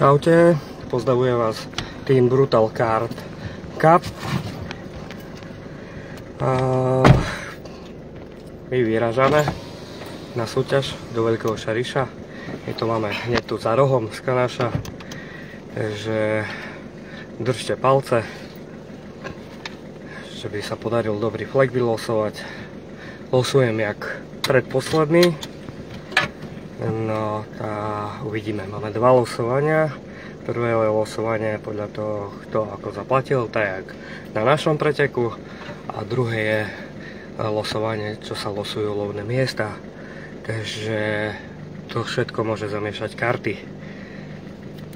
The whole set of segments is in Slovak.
Čaute, pozdravuje vás tým Brutal Carp Cup. My vyražame na súťaž do Veľkého Šariša. My to máme hneď tu za rohom z Kanaša, takže držte palce, že by sa podaril dobrý flek vylosovať. Losujem jak predposledný. No a uvidíme, máme dva losovania. Prvé losovanie podľa toho, kto ako zaplatil, tak na našom preteku. A druhé je losovanie, čo sa losujú lovné miesta. Takže to všetko môže zamiešať karty.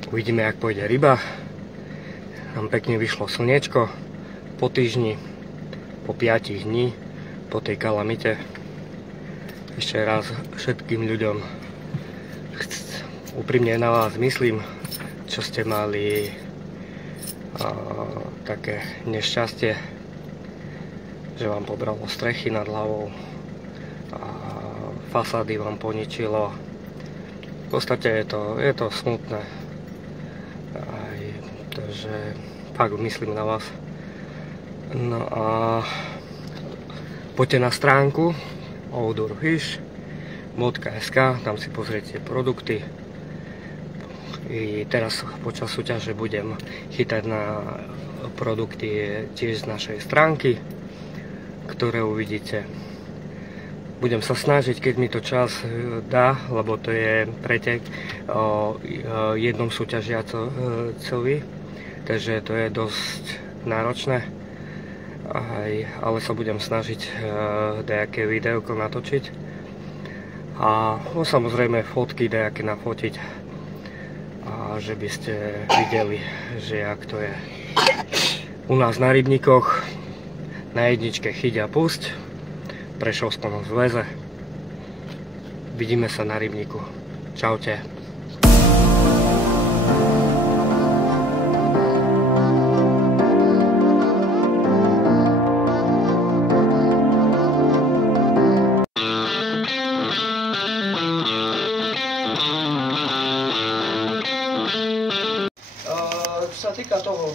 Uvidíme, jak pôjde ryba. Nám pekne vyšlo slniečko po týždni, po 5 dní, po tej kalamite. Ešte raz všetkým ľuďom úprimne na vás myslím, čo ste mali také nešťastie, že vám pobralo strechy nad hlavou a fasády vám poničilo. V podstate je to smutné. Takže fakt myslím na vás. No a poďte na stránku outdoorfish.sk, tam si pozrite produkty. I teraz počas súťaže budem chytať na produkty tiež z našej stránky, ktoré uvidíte. Budem sa snažiť, keď mi to čas dá, lebo to je pretek o jednom súťažiacovi, takže to je dosť náročné, ale sa budem snažiť nejaké videoko natočiť a samozrejme fotky nejaké nafotiť, a že by ste videli, že jak to je u nás na rybníkoch. Na jedničke chyť a pusť, Prešovskom zväze. Vidíme sa na rybníku. Čaute. Čo sa týka toho,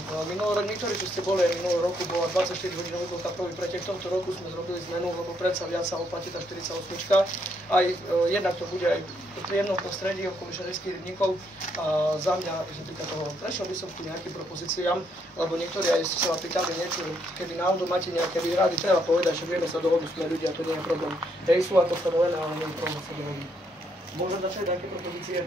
niektorí, čo ste boli minulý roku, bola 24 hodinový prvý pretek. Tohto roku sme zrobili zmenu, lebo predsa viac sa oplatí tá 48. Aj jednak to bude aj v príjemnom prostredí okolo šarišských rybníkov. A za mňa, že týka toho, prešiel by som ku nejakým propozíciám, lebo niektorí aj sa ma pýtali niečo, keby náhodou máte nejaké výhrady, treba povedať, že vieme sa dohodnúť, sme ľudia, to nie je problém. Hej, sú ako stanovené, ale nie je problém sa dohodnúť. Môžem začať nejaké propozície?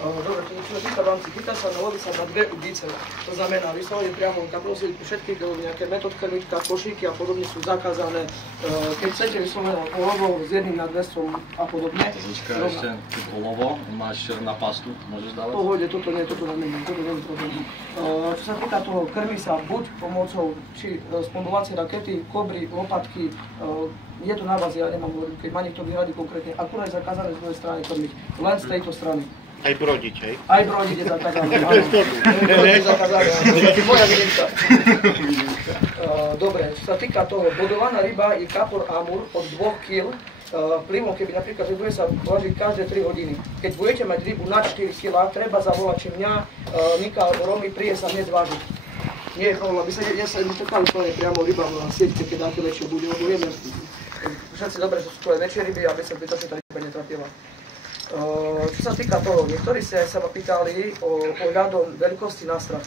Dobre, čo sa týka rámci, chytá sa na lovi sa na dve udice. To znamená, vyslovene priamo kaprosy, všetky nejaké metodka, nitka, košíky a podobne sú zakázané. Keď chcete vyslovene lovo s jedným nadvestom a podobne. Počkaj, ešte lovo, máš na pastu, môžeš dávať? V pohode, toto nie je problém. Čo sa týka toho, krmi sa buď pomocou či spondovacie rakety, kobry, lopatky. Je to na vás, ja nemám hovoriť, keď má niekto vyhrady konkrétne, akurát je zakázané z druhej strany krmiť, len z tejto strany. Aj brodiť, hej? Aj brodiť je zakázané, áno. Je zakázané, moja vidinka. Dobre, čo sa týka toho, bodovaná ryba je kapor amur od 2 kg. Vplyvom, keby napríklad bude sa vážiť každé 3 hodiny. Keď budete mať rybu na 4 kg, treba zavolať, či mňa, Nika alebo Romy, príde sa hneď vážiť. Nie je problém, aby sa nečakali priamo ryba na sieťke, keď dáte väčšiu bude, lebo vieme všetci dobre, že sú tu aj väčšie ryby, aby sa zbytočne tá ryba netrafila. Čo sa týka toho, niektorí sa ma pýtali o ohľadom veľkosti nástrah.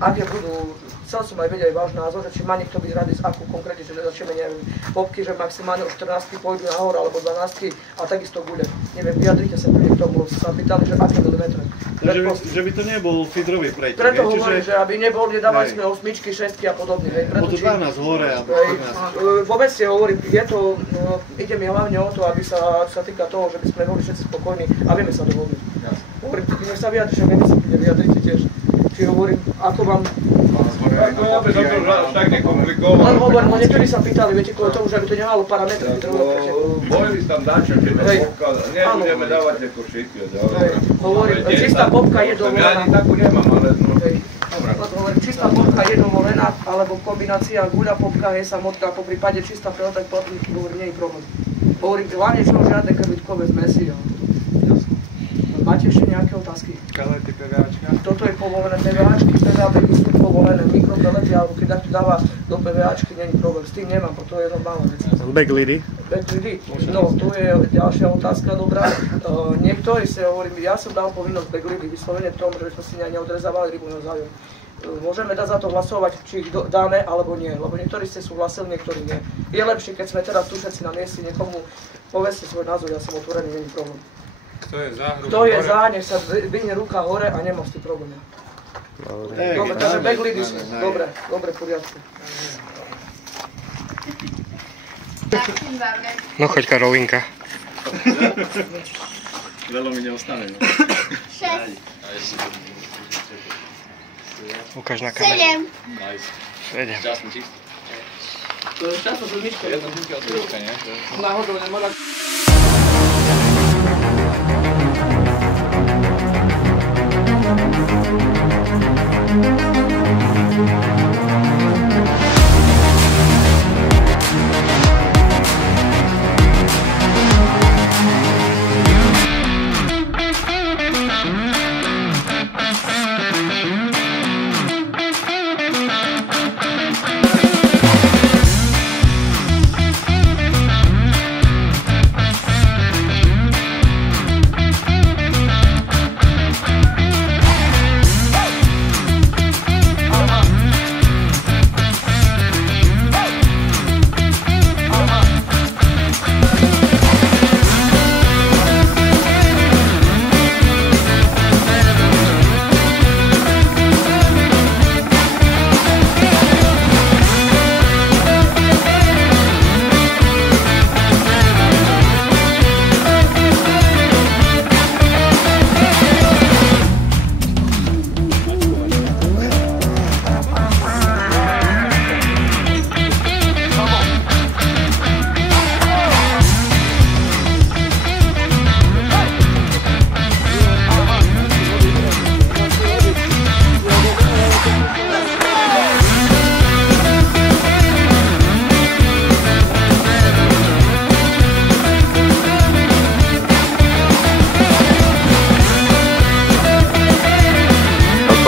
Aké budú, chcel som aj vedieť aj váš názor, že či má niekto výhrady z akú konkrétne, že začneme, neviem, popky, že maximálne o 14 pôjdu nahor, alebo 12 a takisto guľe. Neviem, vyjadrite sa pri tomu, sa pýtali, že aké milimetre. Že by to nebol feederový pretek. Preto hovorím, že aby nebol, nedávali sme 8, 6 a podobne. Od 12 hore a 14. Vôbec si hovorím, je to, ide mi hlavne o to, aby sa týka toho, že by sme boli všetci spokojní a vieme sa dohodnúť. Hovorím, nech sa vyjadri, že vieme sa vyjadrite tiež. Či hovorím, ako vám... Tak nekomplikovať. Len hovorím, niektorí sa pýtali, viete, kvôli tomu, že by to nemalo parametry. Bojili tam dačo, keď nebudeme dávať tie košíky. Hovorím, čistá popka je dovolená. Ja ani takú nemám, ale... Hovorím, čistá popka je dovolená, alebo kombinácia guľa popka, samotka, po prípade čistá pelota, hovorím, nie je problém. Hovorím, hlavne čo žiadne krvitkové zmesi. Máte ešte nejaké otázky? Kalety, PVAčka. Toto je povolené PVAčky, PVA begy sú povolené, mikropelety, alebo keď to dáva do PVAčky, není problém. S tým nemám, to je normálna vec. Baglidy. Baglidy? No, tu je ďalšia otázka dobrá. Niektorí si hovorím, ja som dal povinnosť baglidy, vyslovene v tom, že sme si neodrezávali rybu navzájom. Môžeme dať za to hlasovať, či ich dáme alebo nie, lebo niektorí ste súhlasili, niektorí nie. Je lepšie, keď sme teda tu všetci na mieste, niekomu povedzte svoj názor, ja som otvorený, není problém. Kto je za, nech sa vyhne ruka hore a nemá s tým problém. Dobre, takže baglidy sú. Dobre, v poriadku. No choď Karolinka. Veľa mi neostane. 6, Ukáž na kameru. 7. 7. Časný čist. To je často zrnička. Je to chvíľka odrúčka, nie? Náhodou nemá.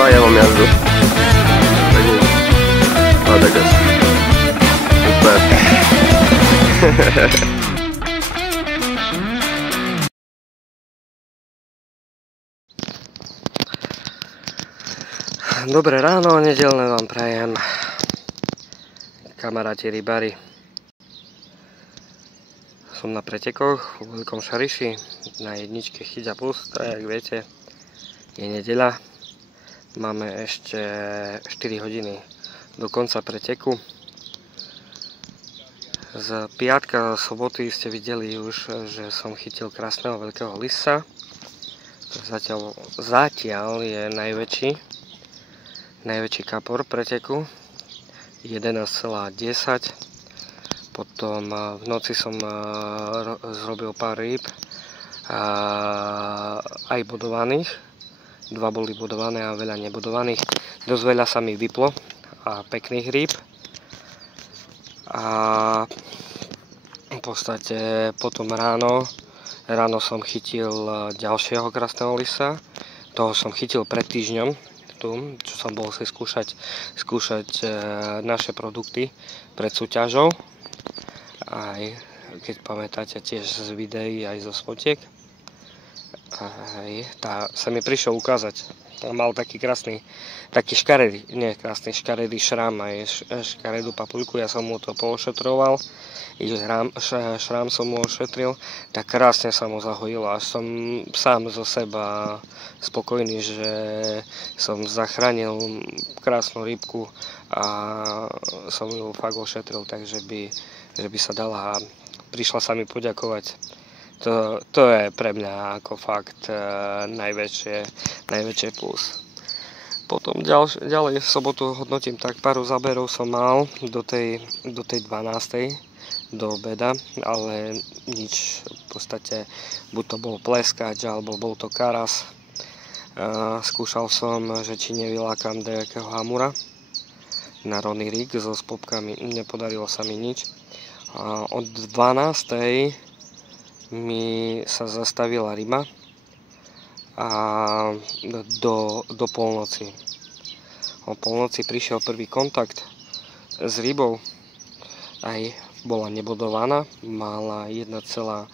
Ja mám jazdu. Tak nič. A tak asi. Super. Dobré ráno, nedeľné vám prajem. Kamaráti rybári. Som na pretekoch v Veľkom Šariši na jedničke Chyťa Plus, tak jak viete, je nedeľa. Máme ešte 4 hodiny do konca preteku. Z piatka, soboty ste videli už, že som chytil krásneho veľkého lisa. Zatiaľ je najväčší kapor preteku. 11,10. Potom v noci som zrobil pár rýb, aj bodovaných. 2 boli bodované a veľa nebodovaných. Dosť veľa sa mi vyplo a pekných rýb. A v podstate potom ráno som chytil ďalšieho krásneho lisa. Toho som chytil pred týždňom, čo som bol si skúšať naše produkty pred súťažou. Aj keď pamätáte tiež z videí, aj zo fotiek. Sa mi prišiel ukázať. Mal taký krásny, taký škaredý šrám, aj škaredú papuľku. Ja som mu to poošetroval, šrám som mu ošetril, tak krásne sa mu zahojilo. Až som sám zo seba spokojný, že som zachránil krásnu rybku a som ju fakt ošetril, takže by sa dala. Prišla sa mi poďakovať. To je pre mňa ako fakt najväčšie plus. Potom ďalej v sobotu hodnotím, tak pár záberov som mal do tej 12. do obeda, ale nič, v podstate buď to bol pleskač, alebo bol to karas. Skúšal som, že či nevylákam nejakého hamura na Ronny Rig so spopkami, nepodarilo sa mi nič. Od 12. mi sa zastavila ryba a do polnoci. O polnoci prišiel prvý kontakt s rybou, aj bola nebodovaná, mala 1,72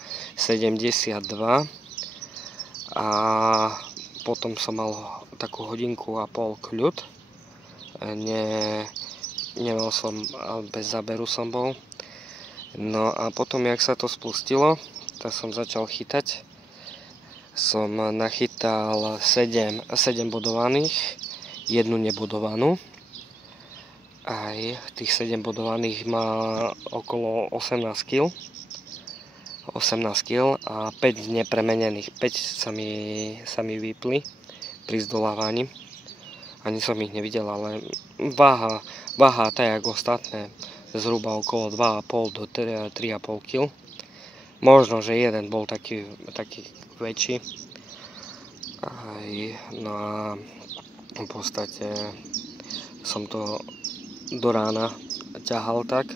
a potom som mal takú hodinku a pol kľud. Nemal som, bez záberu som bol. No a potom, jak sa to spustilo, tak som začal chytať. Som nachytal 7 bodovaných, 1 nebodovanú. Aj tých 7 bodovaných má okolo 18 kg. 18 kg a 5 nepremenených. 5 sa mi vypli pri zdolávaní. Ani som ich nevidel, ale váha tak ako ostatné, zhruba okolo 2,5 do 3,5 kg. Možno, že jeden bol taký väčší. No a v podstate som to do rána ťahal tak,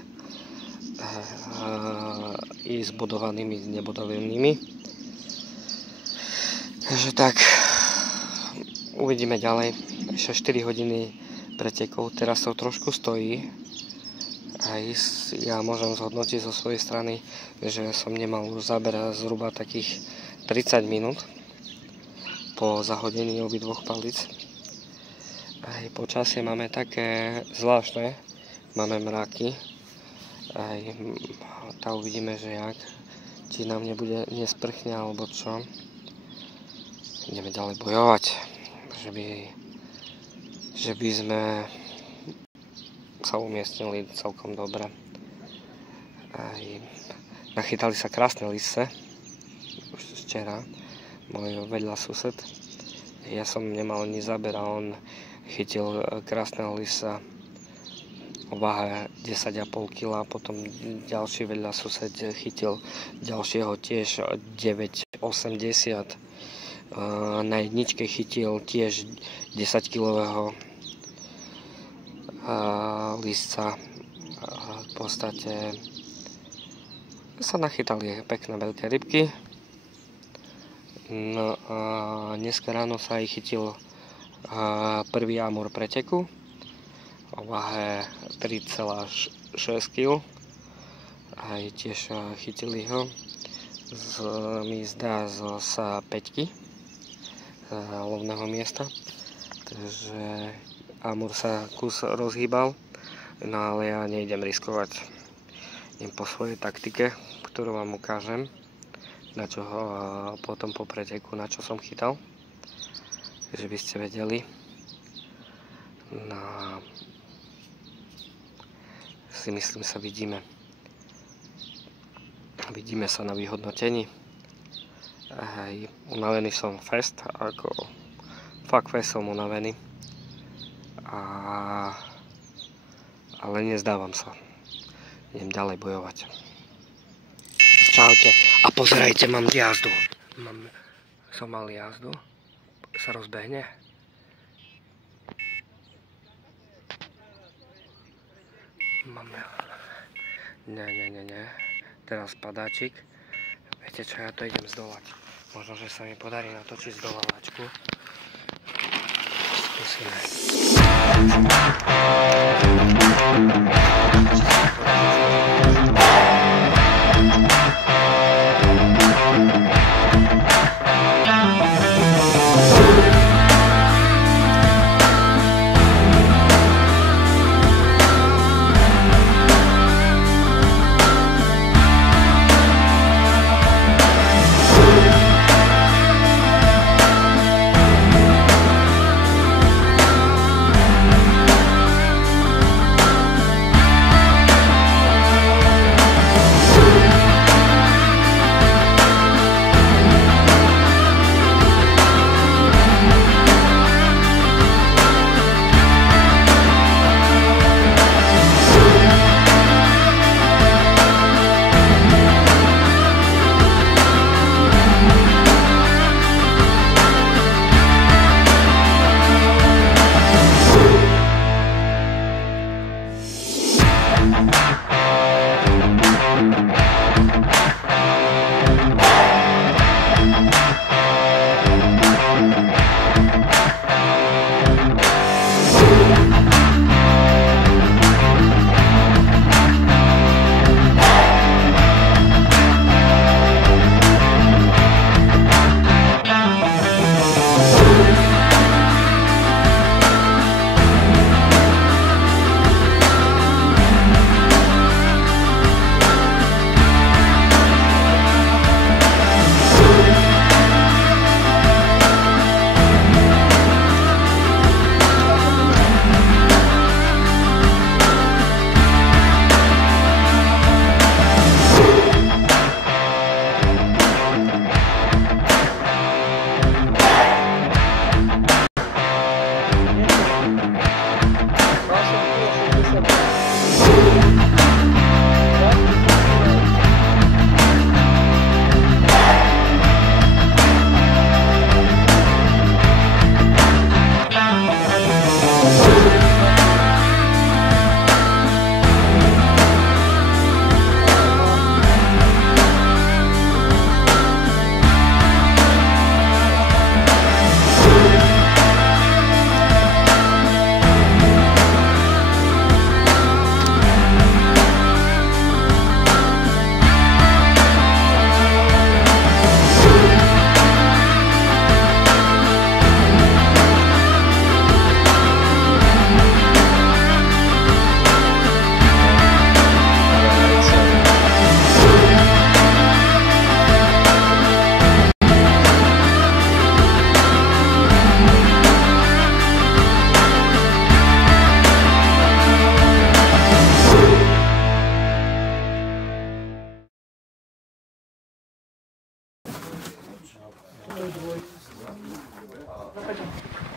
i s bodovanými, s nebodovanými. Takže tak, uvidíme ďalej. Ešte 4 hodiny pretekov, teraz to trošku stojí. Aj ja môžem zhodnotiť zo svojej strany, že som nemal už záber zhruba takých 30 minút po zahodení obidvoch palíc. Aj počasie máme také zvláštne, máme mraky. Aj tá uvidíme, že jak, či nám nesprchne alebo čo. Ideme ďalej bojovať, že by sme sa umiestnili celkom dobre. Aj nachytali sa krásne lisce už včera, môj vedľa sused. Ja som nemal ani záber a on chytil krásneho lisa o váhe 10,5 kg, potom ďalší vedľa sused chytil ďalšieho tiež 9,80 kg. Na jedničke chytil tiež 10-kilového lisca. V podstate sa nachytali pekné veľké rybky. No a dneska ráno sa aj chytil prvý amur preteku o váhe 3,6 kg. Aj tiež chytili ho mi zdá z 5 lovného miesta. Takže amur sa kus rozhýbal, no ale ja nejdem riskovať. Idem po svojej taktike, ktorú vám ukážem, na čo potom po preteku, na čo som chytal, že by ste vedeli. No, si myslím sa vidíme sa na vyhodnotení. Hej, unavený som fest, fakt som unavený. Ale nezdávam sa. Idem ďalej bojovať. Čaute. A pozerajte, mám jazdu. Som mal jazdu. Sa rozbehne. Nie. Teraz padáčik. Viete čo, ja to idem zdolať. Možno, že sa mi podarí natočiť zdolavačku. Skúsime.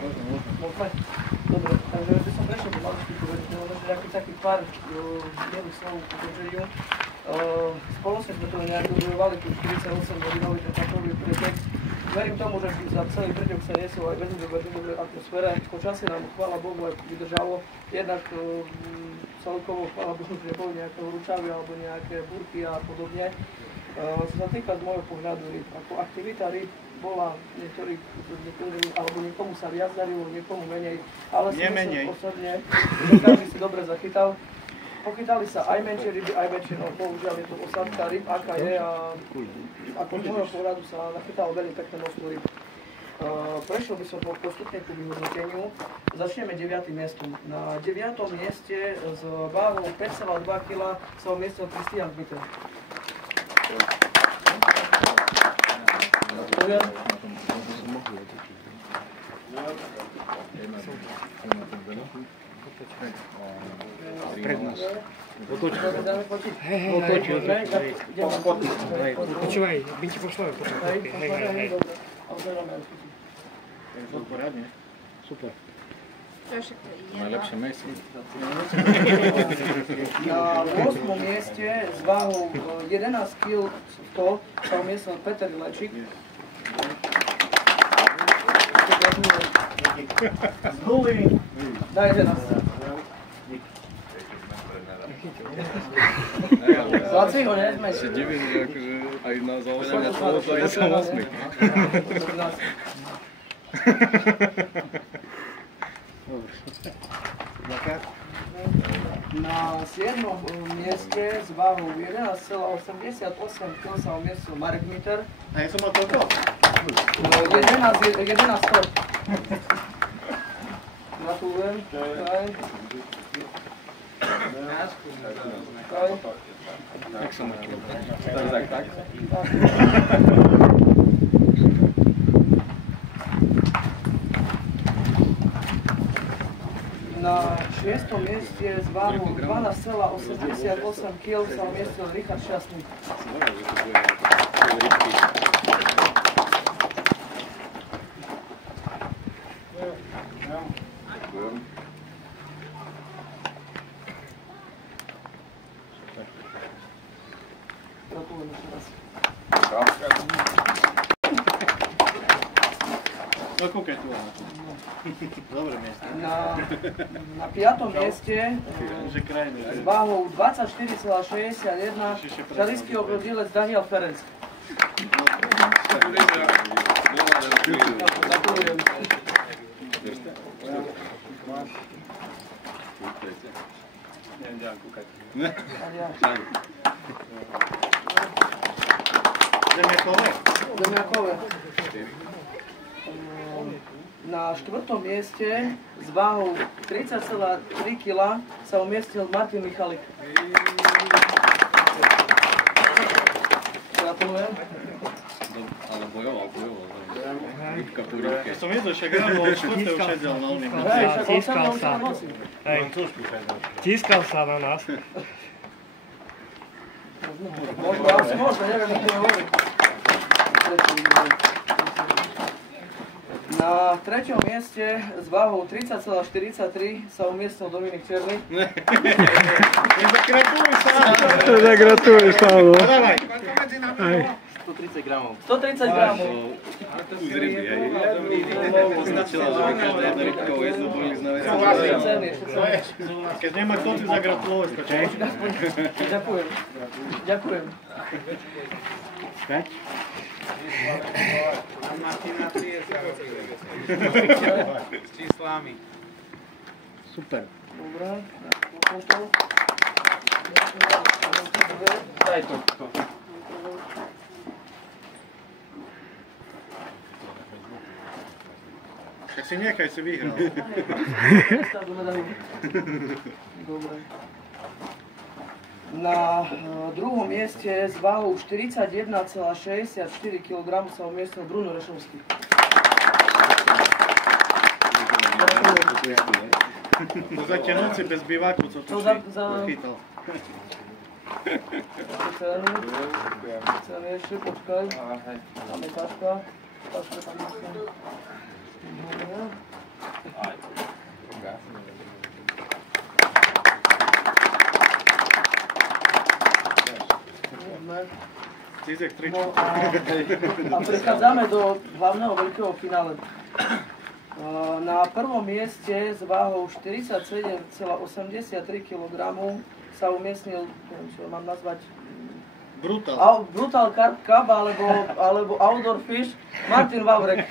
Môžeme? Dobre, takže by som prešiel do maličkých povedať, nejaký taký pár bielých slov k udrženiu. Spoločne sme to nejak dobojovali, tu 48-hodinový ten takový pretek. Verím tomu, že za celý pretek sa nesol aj veľmi dobré atmosfére. Počasie nám, chvála Bohu, aj vydržalo. Jednak celkovo, chvála Bohu, že neboli nejaké horúčavy alebo nejaké búrky a podobne. Čo sa týka z môjho pohľadu rýb, ako aktivita rýb bola niektorých, alebo niekomu sa viac darilo, niekomu menej, ale si myslím osobne, že každý si dobre zachytal. Pochytali sa aj menšie ryby, aj väčšie, no bohužiaľ je to osádka ryb, aká je a ako z môjho pohľadu sa zachytalo veľmi pekné množstvo ryb. Prešiel by som postupne ku vyhodnoteniu. Začneme 9. miestom. Na 9. mieste s váhou 5,2 kg sa umiestnil Christian Dmitr. Pred nás. Počúvaj, by ti pošlo. Hej. Super. Najlepšie miesto. Na 8. mieste s váhou 11 kg 100 sa umiestnil Peter Lečík. Z nuly na 11. Zlaci ho nezmej. Si divím, že akože aj na zavolenia toho to je som 8. Na 7. mieste s váhou 11,88 kg sa umiestnil Marek Dmitr. A ja som mal toľko? 11 100. Gratulujem. Jak sa máš? Tak. Na 6. mieste s váhou 12,88 kg sa umiestnil Richard Šťastný. Gratulujem ešte raz. No kúkaj tu. Dobre miesto. Na 5. mieste s váhou 24,61 čalijský obrodilec Daniel Ferenc. Gratulujem. Zemiakové. Na 4. mieste s váhou 30,3 kg sa umiestnil Martin Michalik. Gratulujem. Ale bojoval. Rybka po rybke. Som videl, však ráno bol 4. už sedel na uným. Tískal sa. Tískal sa na nás. Možno, neviem, čo hovorí. Na 3. mieste s váhou 30,43 sa umiestnil Dominik Černý. Zagratuluj sa. Dávaj. 130 gramov. 130 gramov. Z ryby, hej. Označila, že by každá jedna rybka ujezdil po nich znamená. Keď nemá kto ti zagratulovať, počkaj. Ďakujem. Martina s číslami. Super. Dobre. Daj to. Však si nechaj, si vyhral. Dobre. Na 2. mieste s váhou 41,64 kg sa umiestnil Bruno Rešovský. To za tie noci bez biváku, co tu chytal. Ceny ešte, počkaj. Tam je taška. Taška tam je. Cizek No tričko. a prechádzame do hlavného veľkého finále. Na prvom mieste s váhou 47,83 kg sa umiestnil, neviem, čo mám nazvať, Brutal Carp Cup alebo Outdoor Fish Martin Vavrek.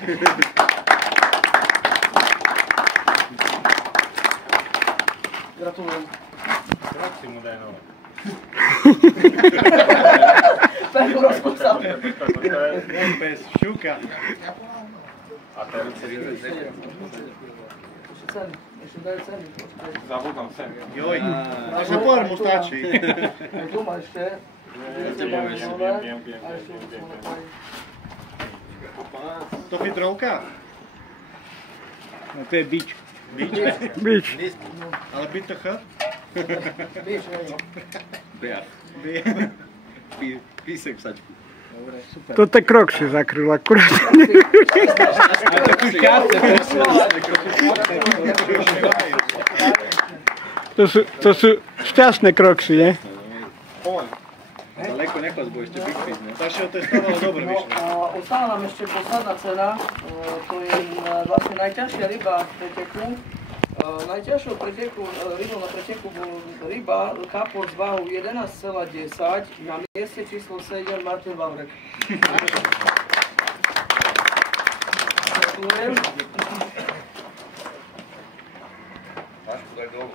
Gratulujem. Kroky mu daj nové. Tak ho rozkúsal. Bez šuka. A teraz sa vyzerá. Ešte ceny, ešte dajú ceny. Zabudám sem. Joj, až na pár mu stačí. Tu má ešte. Viem. A ešte musíme napraviť. To fitrovka? No to je bič. Bič. Ale BTH? Víš, hej. Bear. Písek v sačku. Dobre, super. To tie kroksy zakryl akurát. A takú šťastne, To sú šťastné kroksy, nie? Daleko nechodz, bo ešte Big Fish, ne? Sašo testovalo dobre vyšlo. Ostala nám ešte posledná cena, to je vlastne najťažšia ryba v preteku. Najťažšou rybou na preteku bol ryba kapor s váhou 11,10 na mieste číslo 7 Martin Vavrek. Gratulujem. Mašku daj dolu.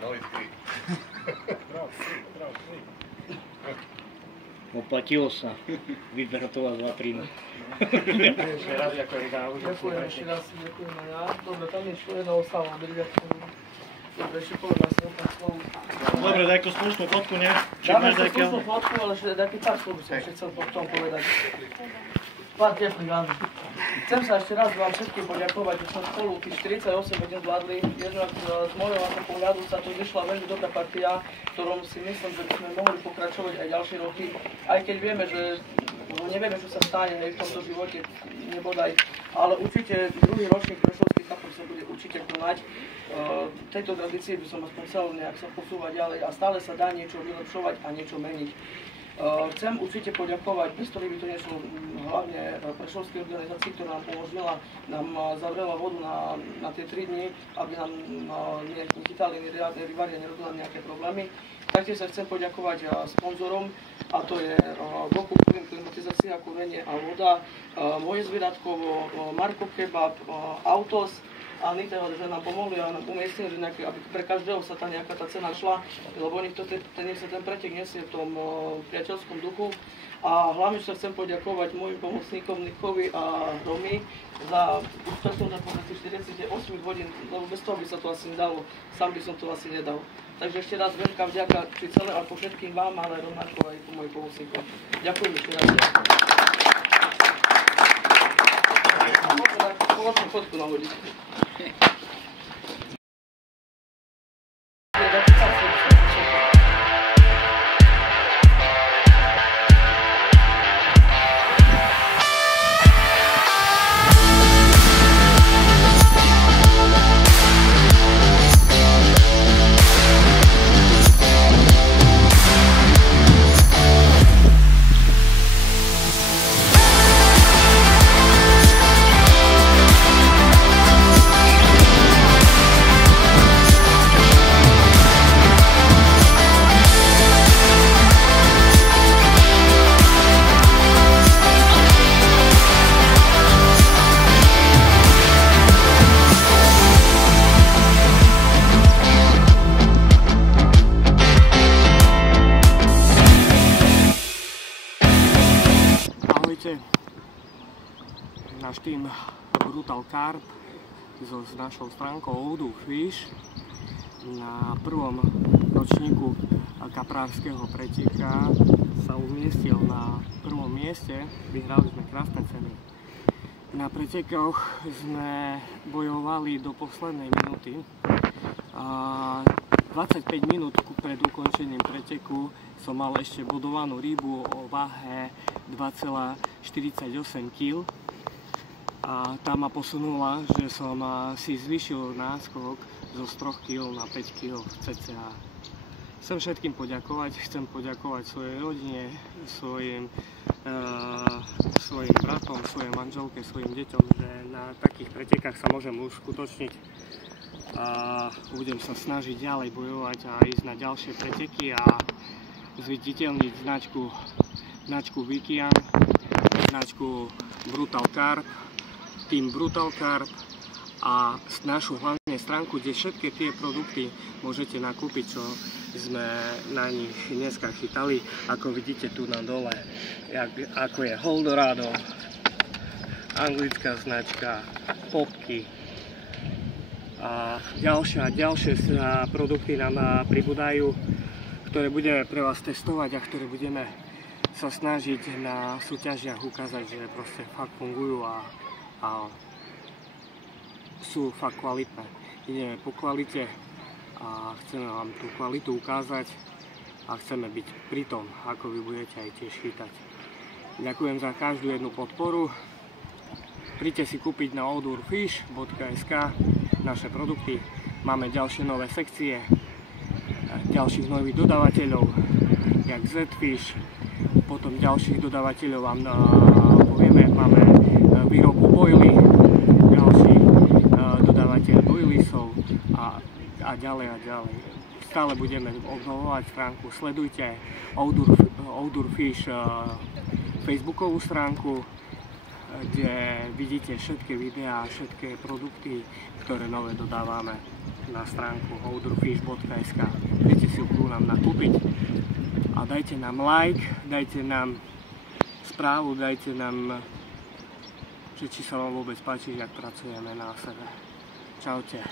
Nový skryt. Oplatilo sa. Vybertová z latríny. Ešte raz ďakujem za Ďakujem ešte raz, ďakujem aj ja. Dobre, tam ešte jedna ostáva, dobre, ešte poviem asi opäť slovo. Dobre, daj ako slušnú fotku, nie? Dáme sa slušnú fotku, ale ešte taký pár slov by som ešte chcel po tom povedať. Pár teplých áno. Chcem sa ešte raz vám všetkým poďakovať, že sme spolu tých 48 hodín zvládli. Jednak z môjho pohľadu sa to vyšla veľmi dobrá partia, ktorom si myslím, že by sme mohli pokračovať aj ďalšie roky. Aj keď vieme, že nevieme, čo sa stane v tomto živote, nebodaj, ale určite druhý ročník Prešovských kapov sa bude určite konať. Tejto tradícii by som aspoň chcel nejak sa posúvať ďalej a stále sa dá niečo vylepšovať a niečo meniť. Chcem určite poďakovať, bez ktorých by to nešlo, hlavne Prešovskej organizácii, ktorá nám pomožila, nám zavrela vodu na tie 3 dni, aby nám nechytali rybári a nerobili nám nejaké problémy. Taktiež sa chcem poďakovať sponzorom, a to je Goku klimatizácia, kúrenie a voda, Moje zvieratkovo, Marko Kebab, Autos, a Niteho, že nám pomohli a nám umiestnili, aby pre každého sa tá nejaká tá cena šla, lebo nech sa ten pretek nesie v tom priateľskom duchu. A hlavne sa chcem poďakovať mojim pomocníkom Nikovi a Romi za účastom za 48 hodín, lebo bez toho by sa to asi nedalo, sám by som to asi nedal. Takže ešte raz veľká vďaka pri celé a po všetkým vám, ale rovnako aj mojim pomocníkom. Ďakujem ešte raz. Môžem fotku nahodiť. Náš tým Brutal Carp s našou stránkou Outdoor Fish na prvom ročníku kaprárskeho preteku sa umiestnil na prvom mieste, vyhrali sme krásne ceny. Na pretekoch sme bojovali do poslednej minúty. 25 minút pred ukončením preteku som mal ešte bodovanú rybu o váhe 2,48 kg. A tá ma posunula, že som si zvýšil náskok zo 3 kg na 5 kg cca. Chcem všetkým poďakovať, chcem poďakovať svojej rodine, svojim bratom, svojej manželke, svojim deťom, že na takých pretekách sa môžem uskutočniť a budem sa snažiť ďalej bojovať a ísť na ďalšie preteky a zviditeľniť značku Vikian, značku Brutal Carb, Team Brutal Carb a našu hlavne stránku, kde všetky tie produkty môžete nakúpiť, čo sme na nich dneska chytali, ako vidíte tu na dole, ako je Holdorado, anglická značka, popky a ďalšie produkty nám pribúdajú, ktoré budeme pre vás testovať a ktoré budeme sa snažiť na súťažiach ukázať, že proste fakt fungujú a sú fakt kvalitné. Ideme po kvalite a chceme vám tú kvalitu ukázať a chceme byť pri tom, ako vy budete aj tiež chytať. Ďakujem za každú jednu podporu. Príďte si kúpiť na odorfish.sk naše produkty. Máme ďalšie nové sekcie, ďalších nových dodávateľov, jak Z-Fish. Potom ďalších dodávateľov vám povieme, máme výrobu boily, ďalší dodávateľ boilisov a ďalej a ďalej. Stále budeme obnovovať stránku, sledujte Odorfish facebookovú stránku, kde vidíte všetky videá, všetky produkty, ktoré nové dodávame na stránku odorfish.sk. Príďte si ju nám nakúpiť a dajte nám like, dajte nám správu, dajte nám, že či sa vám vôbec páči, jak pracujeme na sebe. Čaute.